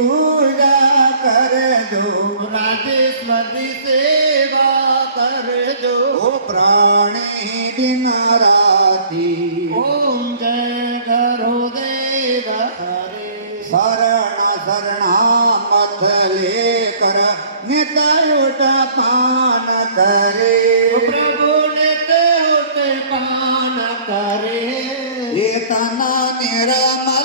पूजा कर दो, राजेश्वरी सेवा कर जो। ओ प्राणी दिन राती ओम जय गुरुदेव हरे। शरण शरणामथ लेकर नित्य उठ पान करे, प्रभु नित्य उठ पान करे। ये तना निर्मल